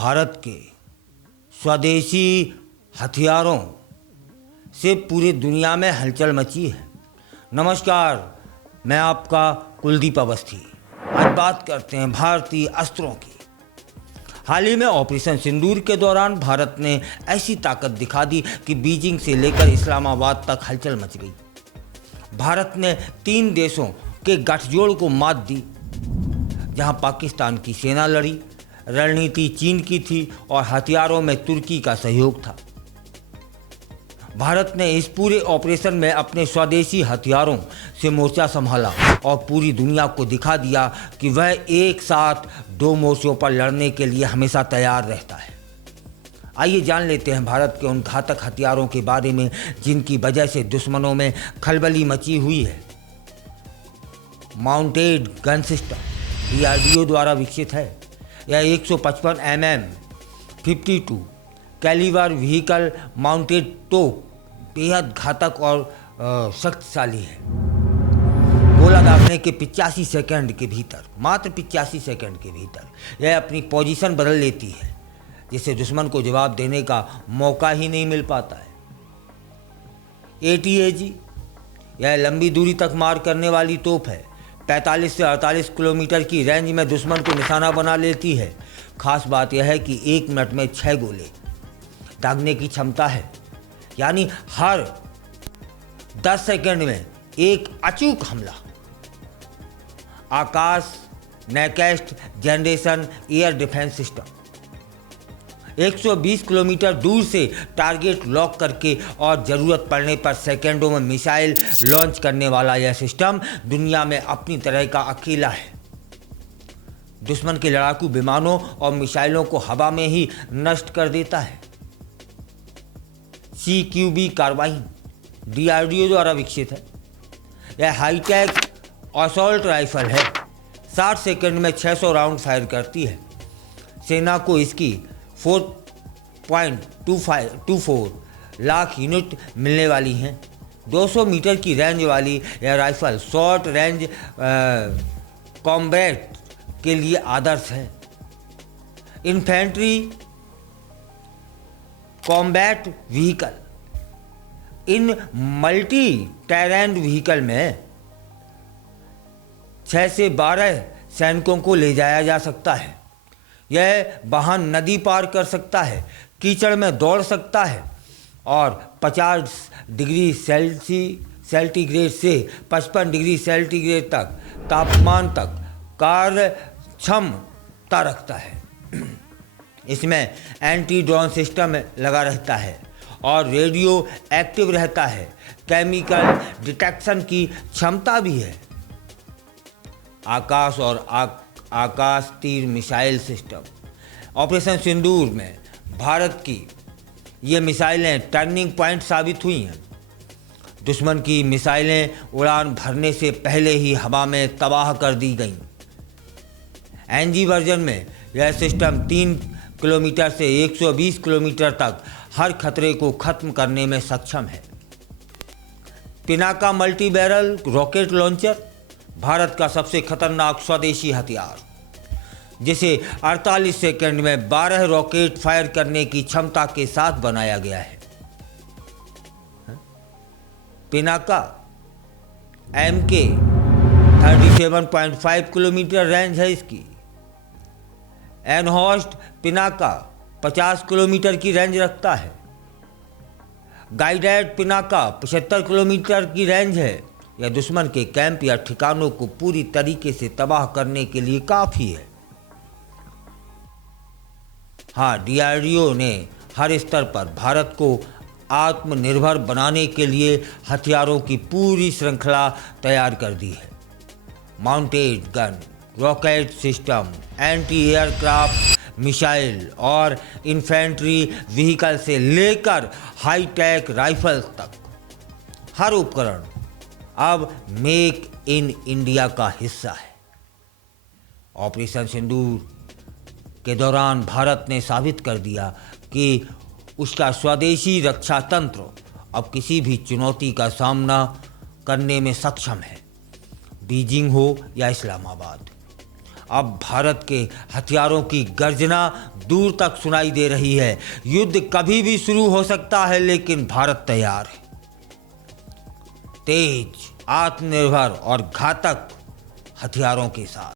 भारत के स्वदेशी हथियारों से पूरी दुनिया में हलचल मची है। नमस्कार, मैं आपका कुलदीप अवस्थी। आज बात करते हैं भारतीय अस्त्रों की। हाल ही में ऑपरेशन सिंदूर के दौरान भारत ने ऐसी ताकत दिखा दी कि बीजिंग से लेकर इस्लामाबाद तक हलचल मच गई। भारत ने 3 देशों के गठजोड़ को मात दी। जहां पाकिस्तान की सेना लड़ी, रणनीति चीन की थी और हथियारों में तुर्की का सहयोग था। भारत ने इस पूरे ऑपरेशन में अपने स्वदेशी हथियारों से मोर्चा संभाला और पूरी दुनिया को दिखा दिया कि वह एक साथ 2 मोर्चों पर लड़ने के लिए हमेशा तैयार रहता है। आइए जान लेते हैं भारत के उन घातक हथियारों के बारे में जिनकी वजह से दुश्मनों में खलबली मची हुई है। माउंटेड गन सिस्टम DRDO द्वारा विकसित है। यह 155 mm 52 कैलिबर व्हीकल माउंटेड तोप बेहद घातक और शक्तिशाली है। गोला दागने के 85 सेकंड के भीतर, मात्र 85 सेकंड के भीतर यह अपनी पोजीशन बदल लेती है, जिससे दुश्मन को जवाब देने का मौका ही नहीं मिल पाता है। ATAG यह लंबी दूरी तक मार करने वाली तोप है। 45 से 48 किलोमीटर की रेंज में दुश्मन को निशाना बना लेती है। खास बात यह है कि 1 मिनट में 6 गोले दागने की क्षमता है, यानी हर 10 सेकंड में एक अचूक हमला। Akash next generation air defence system 120 kilometre दूर से टारगेट लॉक करके और ज़रूरत पड़ने पर सेकेंडों में मिसाइल लॉन्च करने वाला यह सिस्टम दुनिया में अपनी तरह का अकेला है। दुश्मन के लड़ाकू विमानों और मिसाइलों को हवा में ही नष्ट कर देता है। CQB कार्बाइन DRDO द्वारा विकसित है। यह हाईटेक असॉल्ट राइफल है। 60 सेकंड में 600 राउंड फायर करती है। सेना को इसकी 4.24 लाख यूनिट मिलने वाली हैं। 200 मीटर की रेंज वाली यह राइफल शॉर्ट रेंज कॉम्बैट के लिए आदर्श है। इन्फेंट्री कॉम्बैट व्हीकल, इन मल्टी टेरेन व्हीकल में 6 से 12 सैनिकों को ले जाया जा सकता है। यह वाहन नदी पार कर सकता है, कीचड़ में दौड़ सकता है और 50 डिग्री सेंटीग्रेड से 55 डिग्री सेंटीग्रेड तक तापमान तक कार्य क्षमता रखता है। इसमें एंटी ड्रोन सिस्टम लगा रहता है और रेडियो एक्टिव रहता है। केमिकल डिटेक्शन की क्षमता भी है। आकाश और आकाश तीर मिसाइल सिस्टम ऑपरेशन सिंदूर में भारत की ये मिसाइलें टर्निंग पॉइंट साबित हुई हैं। दुश्मन की मिसाइलें उड़ान भरने से पहले ही हवा में तबाह कर दी गईं। NG वर्जन में यह सिस्टम 3 किलोमीटर से 120 किलोमीटर तक हर खतरे को खत्म करने में सक्षम है। Pinaka multi barrel rocket launcher Bharat का सबसे खतरनाक स्वदेशी हथियार, जिसे 48 सेकंड में 12 रॉकेट फायर करने की क्षमता के साथ बनाया गया है। पिनाका MK 37.5 किलोमीटर रेंज है इसकी। एनहोस्ट पिनाका 50 किलोमीटर की रेंज रखता है। गाइडेड पिनाका 75 किलोमीटर की रेंज है। यह दुश्मन के कैंप या ठिकानों को पूरी तरीके से तबाह करने के लिए काफ़ी है। हाँ, DRDO ने हर स्तर पर भारत को आत्मनिर्भर बनाने के लिए हथियारों की पूरी श्रृंखला तैयार कर दी है। Mounted gun, rocket system, anti aircraft missile और इन्फेंट्री व्हीकल से लेकर हाईटेक राइफल तक हर उपकरण अब मेक इन इंडिया का हिस्सा है। ऑपरेशन सिंदूर के दौरान भारत ने साबित कर दिया कि उसका स्वदेशी रक्षा तंत्र अब किसी भी चुनौती का सामना करने में सक्षम है, बीजिंग हो या इस्लामाबाद। अब भारत के हथियारों की गर्जना दूर तक सुनाई दे रही है। युद्ध कभी भी शुरू हो सकता है, लेकिन भारत तैयार है। तेज, आत्मनिर्भर और घातक हथियारों के साथ।